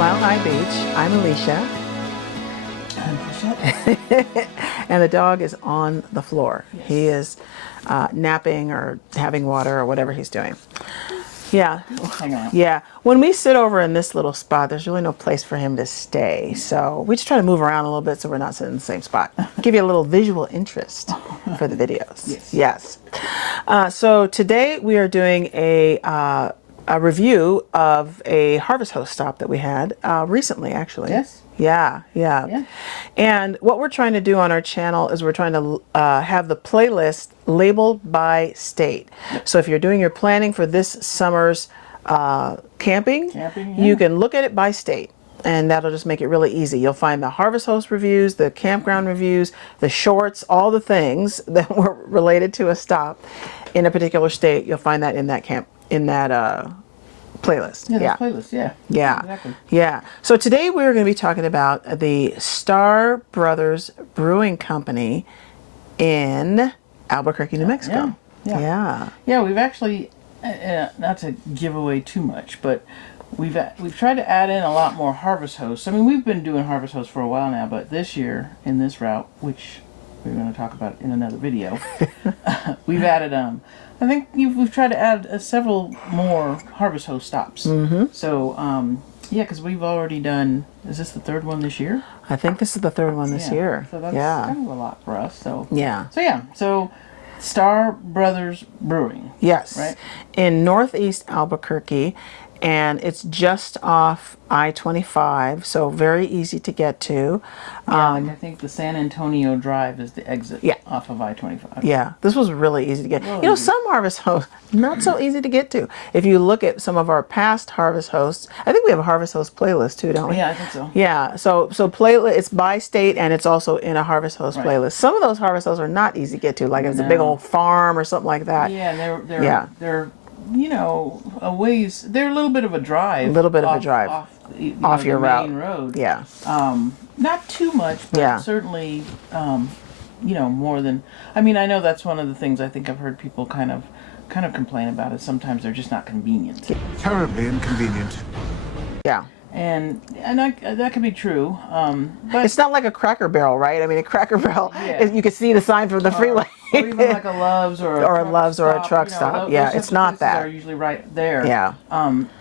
Mile High Beach. I'm Alicia. I'm Pleshette. And the dog is on the floor. Yes. He is napping or having water or whatever he's doing. Yeah. Hang on. Yeah. When we sit over in this little spot, there's really no place for him to stay. So we just try to move around a little bit so we're not sitting in the same spot. Give you a little visual interest for the videos. Yes. So today we are doing a review of a harvest host stop that we had recently, actually. Yes. Yeah. And what we're trying to do on our channel is we're trying to have the playlist labeled by state. So if you're doing your planning for this summer's camping, you can look at it by state. And that'll just make it really easy. You'll find the harvest host reviews, the campground reviews, the shorts, all the things that were related to a stop in a particular state. You'll find that in that playlist. Yeah, playlist. Yeah. Exactly. Yeah. So today we're going to be talking about the Starr Brothers Brewing Company in Albuquerque, New Mexico. Yeah. We've actually, not to give away too much, but we've tried to add in a lot more harvest hosts. I mean, we've been doing harvest hosts for a while now, but this year in this route, which we're going to talk about in another video, we've added I think we've tried to add several more harvest host stops. Mm-hmm. So yeah, because we've already done. Is this the third one this year? I think this is the third one this year. So that's kind of a lot for us. So Starr Brothers Brewing. Yes. Right. In northeast Albuquerque, and it's just off I-25, so very easy to get to. I think the San Antonio Drive is the exit off of I-25. Yeah, this was really easy to get. You know, some harvest hosts, not so easy to get to. If you look at some of our past harvest hosts, I think we have a harvest host playlist too, don't we? Yeah, I think so. Yeah, so playlist, it's by state and it's also in a harvest host playlist. Some of those harvest hosts are not easy to get to, like it's a big old farm or something like that. Yeah, and they're you know, a ways. They're a little bit of a drive. Off your route. Main road. Yeah. Not too much, but certainly, you know, more than. I mean, I know that's one of the things I think I've heard people kind of complain about is sometimes they're just not convenient. Terribly inconvenient. Yeah. And that could be true. But it's not like a Cracker Barrel, right? I mean, a Cracker Barrel, you can see the sign from the freeway. Or even like a Love's or a truck stop. Yeah, it's not that. Are usually right there. Yeah.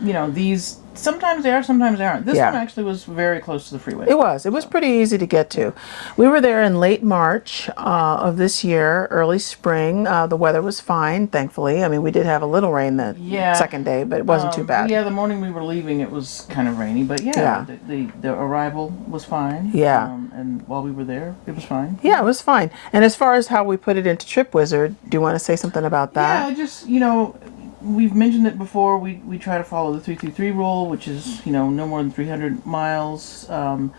You know, these sometimes they are, sometimes they aren't. This one actually was very close to the freeway. It was. It was pretty easy to get to. We were there in late March of this year, early spring. The weather was fine, thankfully. I mean, we did have a little rain that second day, but it wasn't too bad. Yeah, the morning we were leaving, it was kind of rainy, but the arrival was fine. Yeah. And while we were there, it was fine. Yeah, it was fine. And as far as how we put it into Trip Wizard, do you want to say something about that? Yeah, just, you know, we've mentioned it before. We try to follow the 333 rule, which is, you know, no more than 300 miles, no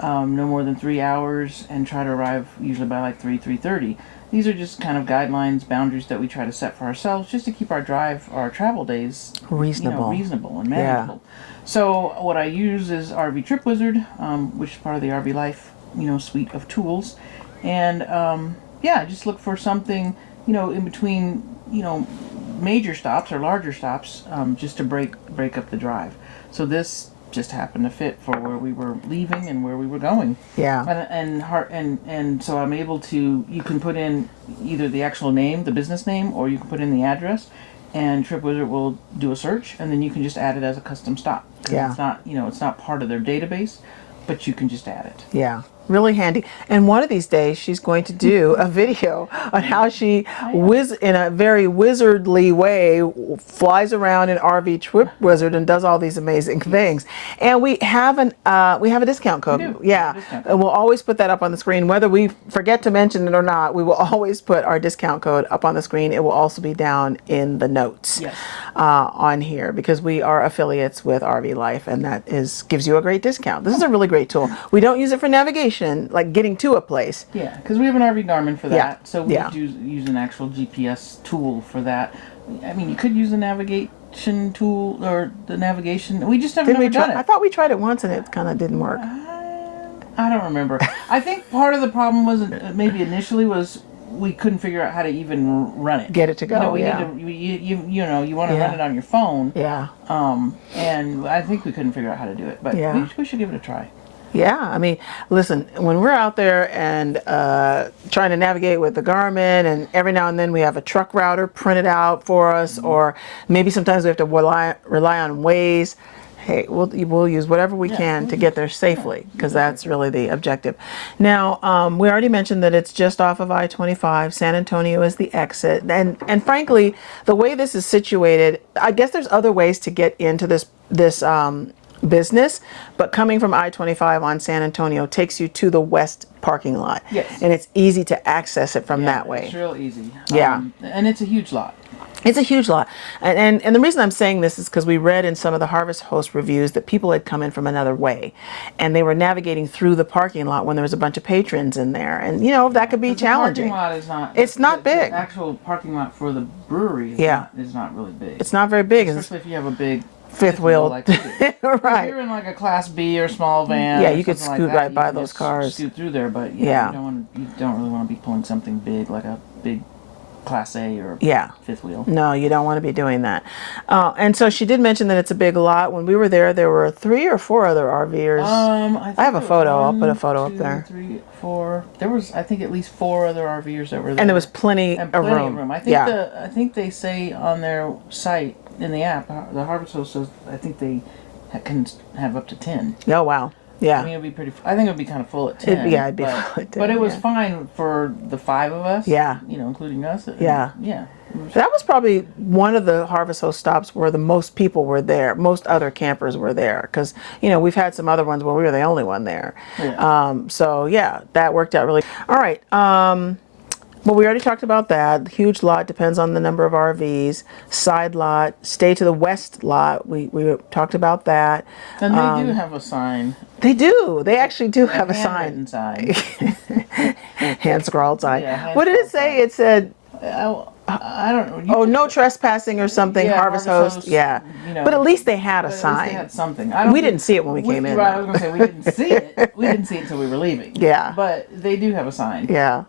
more than 3 hours, and try to arrive usually by like 3:30. These are just kind of guidelines, boundaries that we try to set for ourselves, just to keep our travel days reasonable and manageable. So what I use is RV Trip Wizard, which is part of the RV Life, you know, suite of tools, and just look for something, you know, in between, you know, major stops or larger stops, just to break up the drive. So this just happened to fit for where we were leaving and where we were going. Yeah. And so I'm able to, you can put in either the actual name, the business name, or you can put in the address, and TripWizard will do a search, and then you can just add it as a custom stop. Yeah. It's not, you know, it's not part of their database, but you can just add it. Yeah. Really handy. And one of these days she's going to do a video on how she in a very wizardly way flies around in RV Trip Wizard and does all these amazing things. And we have a discount code. We do. Yeah. And we'll always put that up on the screen. Whether we forget to mention it or not, we will always put our discount code up on the screen. It will also be down in the notes on here, because we are affiliates with RV Life, and that gives you a great discount. This is a really great tool. We don't use it for navigation, like getting to a place. Yeah, because we have an RV Garmin for that, so we use an actual GPS tool for that. I mean, you could use a navigation tool or the navigation. We just never done it. I thought we tried it once and it kind of didn't work. I don't remember. I think part of the problem was maybe initially was we couldn't figure out how to even run it. Get it to go, we yeah. need to, you want to Yeah. run it on your phone. Yeah. And I think we couldn't figure out how to do it, but Yeah. we should give it a try. Yeah, I mean, listen, when we're out there and trying to navigate with the Garmin, and every now and then we have a truck router printed out for us, or maybe sometimes we have to rely on Waze. Hey, we'll use whatever we can to get there safely, because that's really the objective. Now, we already mentioned that it's just off of I-25. San Antonio is the exit, and frankly, the way this is situated, I guess there's other ways to get into this business, but coming from I-25 on San Antonio takes you to the west parking lot. Yes. And it's easy to access it from that way. It's real easy. Yeah. And it's a huge lot. It's a huge lot. And the reason I'm saying this is because we read in some of the Harvest Host reviews that people had come in from another way, and they were navigating through the parking lot when there was a bunch of patrons in there, and that could be challenging. The parking lot is not. It's not big. The actual parking lot for the brewery is not really big. It's not very big. Especially if you have a big fifth wheel. like we do. Right. If you're in like a Class B or small van, Yeah, or you could something scoot like that, right you by can those just cars. Scoot through there, but Yeah. you don't really want to be pulling something big like a big Class A or fifth wheel. No, you don't want to be doing that. And so she did mention that it's a big lot. When we were there were 3 or 4 other RVers. I have a photo. I'll put a photo up there. 3, 4. There was, I think, at least 4 other RVers that were there. And there was plenty And of plenty room. of room. I think Yeah. I think they say on their site in the app, the Harvest Host says, I think they can have up to 10. Oh, wow. I Yeah. mean, it'd be pretty. I think it'd be kind of full at 10. It'd be but, full at 10, But it was yeah. fine for the 5 of us. Yeah. Including us. Yeah. Yeah. That was probably one of the Harvest Host stops where the most people were there. Most other campers were there because, we've had some other ones where we were the only one there. Yeah. So, yeah, that worked out really. All right. Well, we already talked about that. Huge lot depends on the number of RVs. Side lot, stay to the west lot. We talked about that. And they do have a sign. They do. They actually do have a handwritten sign. sign. Hand scrawled sign. Yeah, hand What did it scrawled say? It said, I don't know. oh, no trespassing or something. Yeah, Harvest Harvest Host. Host, Yeah. But at least they had a But at sign. least they had something. We didn't see it when we came in. Right, I though. was gonna say we didn't see it. We didn't see it until we were leaving. Yeah. But they do have a sign. Yeah.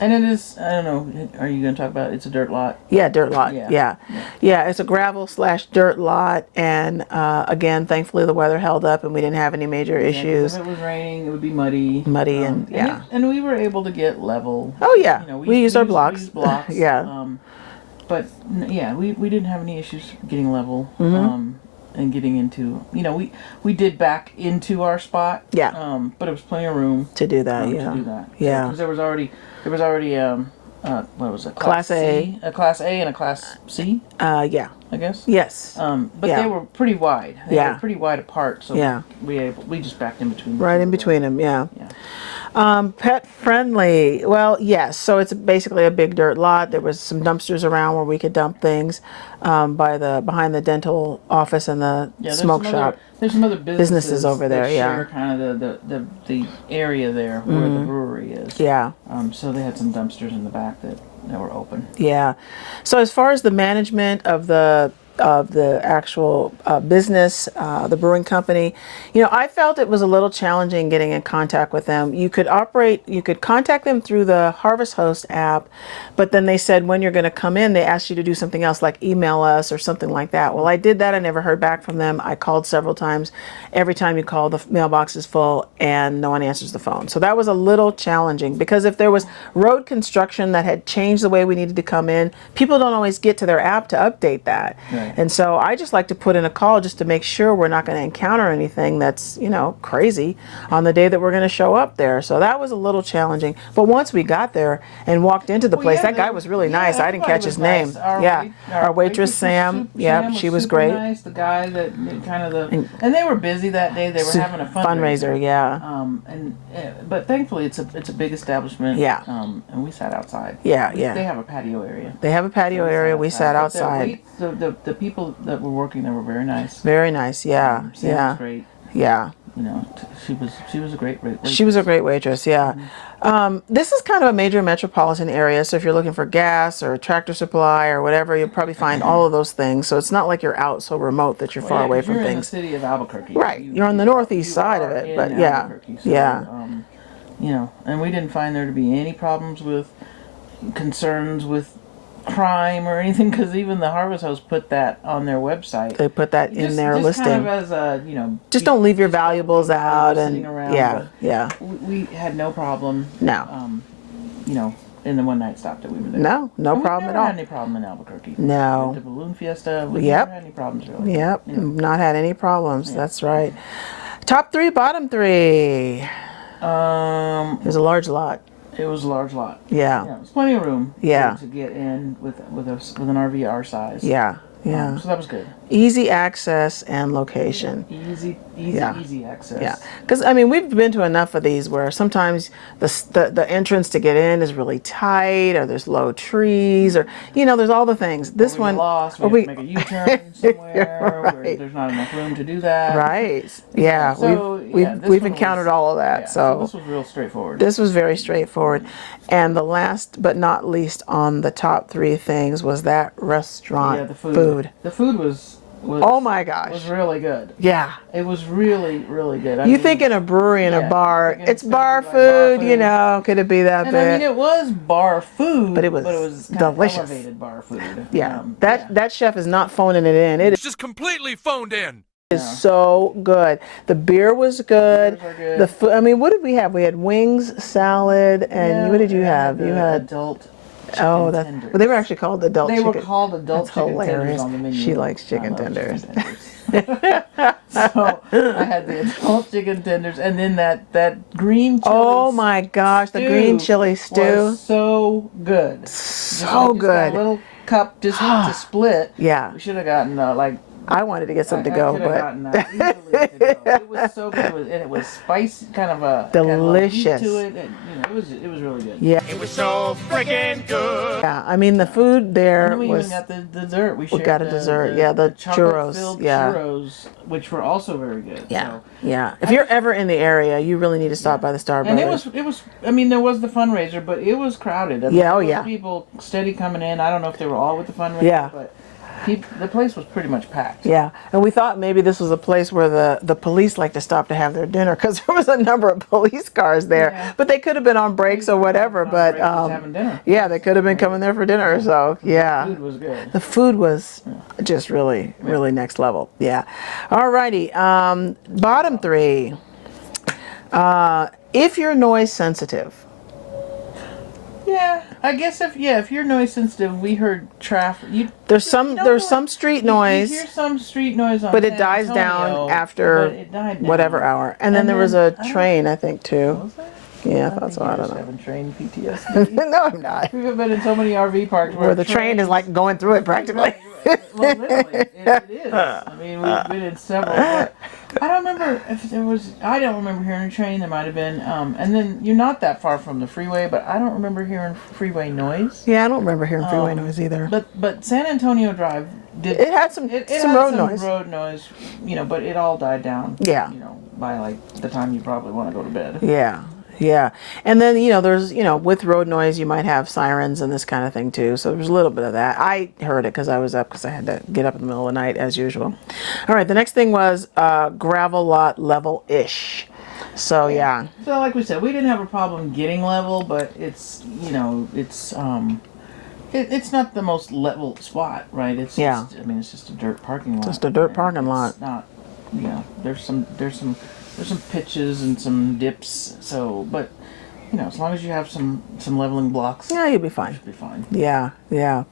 And it is. I don't know. Are you gonna talk about it? It's a dirt lot. Yeah, dirt lot. Yeah. Yeah. It's a gravel/dirt lot, and again, thankfully the weather held up, and we didn't have any major Yeah, 'cause issues. if it was raining, it would be muddy. Muddy and yeah. And we were able to get level. Oh yeah, we used our blocks. We used blocks. Yeah. But yeah, we didn't have any issues getting level. Mm-hmm. And getting into, we did back into our spot. Yeah. But it was plenty of room To do that, to yeah. do that. Yeah. Because there was already what was it? Class A. C, a Class A and a Class C, Yeah. I guess. Yes. But Yeah. they were pretty wide. They Yeah. were pretty wide apart, so Yeah. we just backed in between. the Right two in of between them. them. Yeah. Yeah. Pet friendly. Well, yes. So it's basically a big dirt lot. There was some dumpsters around where we could dump things behind the dental office and the Yeah, smoke shop. There's some other businesses over there, that yeah. share kind of the area there where the brewery is. Yeah. So they had some dumpsters in the back that were open. Yeah. So as far as the management of the actual business, the brewing company, I felt it was a little challenging getting in contact with them. You could contact them through the Harvest Host app, but then they said when you're going to come in, they asked you to do something else like email us or something like that. Well, I did that. I never heard back from them. I called several times. Every time you call, the mailbox is full and no one answers the phone. So that was a little challenging because if there was road construction that had changed the way we needed to come in, people don't always get to their app to update that. Right. And so I just like to put in a call just to make sure we're not going to encounter anything that's, crazy on the day that we're going to show up there. So that was a little challenging. But once we got there and walked into the place, that guy was really nice. I didn't catch his name. Our waitress, Sam. Sam she was super great. Nice. The guy that kind of and they were busy that day. They were having a fundraiser. Yeah. But thankfully it's a big establishment. Yeah. And we sat outside. Yeah. They have a patio area. They have a patio area. We sat But outside. The people that were working there were very nice. Very nice. Yeah. Sam was great. Yeah. She was a great waitress. She was a great waitress, yeah. This is kind of a major metropolitan area, so if you're looking for gas or Tractor Supply or whatever, you'll probably find all of those things. So it's not like you're out so remote that you're far away from you're things. in the city of Albuquerque. Right, you're on the northeast side of it, but yeah, Albuquerque, so, yeah. and we didn't find there to be any problems with concerns with crime or anything, because even the Harvest Host put that on their website. They put that in their just listing. kind of as a, Just don't leave your valuables out sitting and around, yeah, but yeah. we had no problem. No. In the one night stop that we were there. No And problem we've at never all. had any problem in Albuquerque. No. Went to Balloon Fiesta. We've Yep. never had any problems really. Yep, Yeah. not had any problems. That's right. Top 3, bottom 3. It was a large lot. It was a large lot. Yeah. There's plenty of room. Yeah. To get in with an RV our size. Yeah. Yeah. So that was good. Easy access and location. Easy access. Yeah, because I mean we've been to enough of these where sometimes the entrance to get in is really tight, or there's low trees, or there's all the things. This Or we one, get lost. We have to make a U-turn somewhere. Where there's not enough room to do that. right? Yeah, So, we've this one encountered was- all of that. Yeah, so this was real straightforward. this was very straightforward. And the last but not least on the top 3 things was that restaurant Yeah, the food. The food was Oh my gosh. was really good. Yeah. It was really, really good. You think in a brewery and yeah, a bar, thinking it's it's gonna bar be like bar food, food. could it be that And bad? I mean, it was bar food, But it was kind delicious. of elevated bar food. Yeah, that chef is not phoning it in. It It's just completely phoned in. is so good. The beer was good. Beers were good. The food. I mean, what did we have? We had wings, salad, and what did you have? You had adult. well, tenders. they were actually called adult They chicken. were called adult That's chicken hilarious. tenders on the menu. She likes I chicken love tenders. chicken tenders. So I had the adult chicken tenders, and then that green chili. Oh my gosh, the green chili stew. was so good. So good. A little cup just to split. Yeah. We should have gotten like. I wanted to get some to I go, could have but gotten that easily to go. It was so good, and it was spicy, kind of a Delicious. Kind of a heat to it, and it was really good. yeah. It was so freaking good. Yeah, I mean the food there And then we was. even got the dessert. We shared got a dessert, yeah, the churros, chocolate-filled yeah. churros, which were also very good. Yeah, So. yeah. If you're ever in the area, you really need to stop by the Starr And Brothers. it was. I mean, there was the fundraiser, but it was crowded. I mean, Yeah, oh there was yeah. People steady coming in. I don't know if they were all with the fundraiser. Yeah. But the place was pretty much packed. Yeah, and we thought maybe this was a place where the police like to stop to have their dinner because there was a number of police cars there, Yeah. but they could have been on breaks or whatever. On But break, just having dinner. yeah, they could have been coming there for dinner. So yeah, Food was good. the food was just really, really next level. Yeah. Alrighty, bottom 3. If you're noise sensitive. Yeah, I guess if you're noise sensitive, we heard traffic. There's some street noise. You hear some street noise on But it San dies Antonio, down after but it died down. whatever hour. And then there was a I don't- train, I think, too. Was there? Yeah, I thought so. I you're don't just know. having train PTSD. No, I'm not. We've been in so many RV parks Where the train is like going through it practically. Well, literally, it is. I mean, we've been in several. But I don't remember if there was. I don't remember hearing a train. There might have been. And then you're not that far from the freeway, but I don't remember hearing freeway noise. Yeah, I don't remember hearing freeway noise either. But San Antonio Drive did. It had some It some had road some noise. road noise, but it all died down. Yeah. By like the time you probably want to go to bed. Yeah. Yeah. And then, there's, with road noise, you might have sirens and this kind of thing too. So there's a little bit of that. I heard it because I was up because I had to get up in the middle of the night as usual. All right. The next thing was gravel lot level-ish. So, yeah. So like we said, we didn't have a problem getting level, but it's it's not the most level spot, right? It's Yeah. just, I mean, it's just a dirt parking lot. Just a dirt and parking lot. It's not, there's some pitches and some dips. So, but as long as you have some leveling blocks, Yeah, you'll be fine. you'll be fine. Yeah, yeah.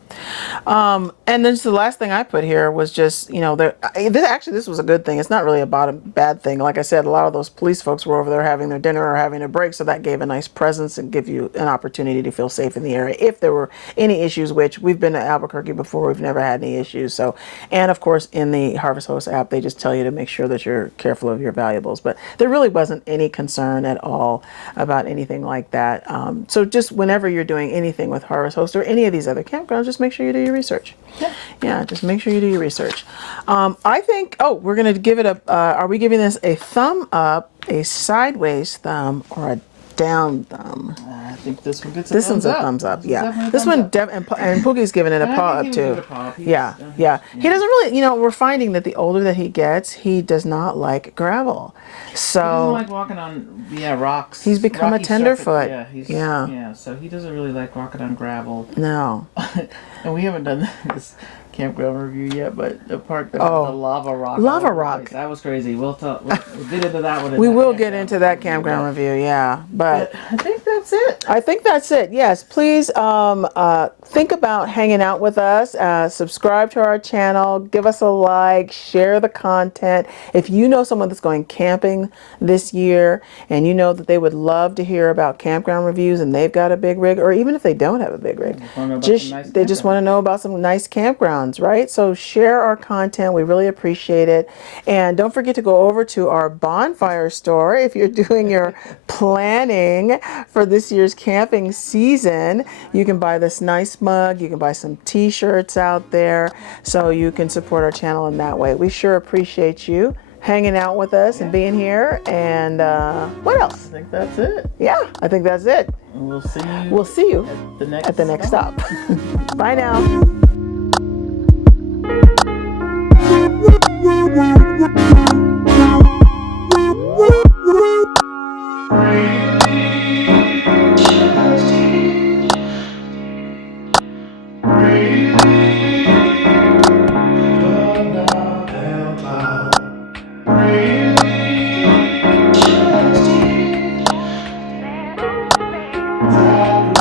And then the last thing I put here was just, this was a good thing. It's not really a bad thing. Like I said, a lot of those police folks were over there having their dinner or having a break, so that gave a nice presence and give you an opportunity to feel safe in the area if there were any issues, which we've been to Albuquerque before, we've never had any issues. So, and of course, in the Harvest Host app, they just tell you to make sure that you're careful of your valuables. But there really wasn't any concern at all about anything like that. So just whenever you're doing anything with Harvest Host or any of these other campgrounds, just make sure you do your research. Yeah, just make sure you do your research. I think, we're going to give it are we giving this a thumb up, a sideways thumb, or a down thumb. I think this one gets a This thumbs one's up. a thumbs up. This one's Yeah. definitely a This thumbs one up. and Pookie's giving it a And I paw think up he would give too. it a paw up. Yeah. He doesn't really, we're finding that the older that he gets, he does not like gravel. He doesn't So like walking on rocks. He's become a rocky tenderfoot. surface. Yeah. So he doesn't really like walking on gravel. no. And we haven't done this campground review yet, but the part that Oh. the lava rock. Lava all over the rock. place, that was crazy. We'll get into that one. We will get into that campground review, yeah. But I think that's it. I think that's it. Yes, please think about hanging out with us. Subscribe to our channel. Give us a like. Share the content. If you know someone that's going camping this year and you know that they would love to hear about campground reviews and they've got a big rig, or even if they don't have a big rig, they just want to know about some nice campgrounds, right? So share our content. We really appreciate it. And don't forget to go over to our bonfire store if you're doing your planning for this year's camping season. You can buy this nice mug. You can buy some t-shirts out there so you can support our channel in that way. We sure appreciate you hanging out with us and being here. And what else? I think that's it. Yeah, I think that's it. And we'll see you. We'll see you at the next stop. Bye now. Thank you.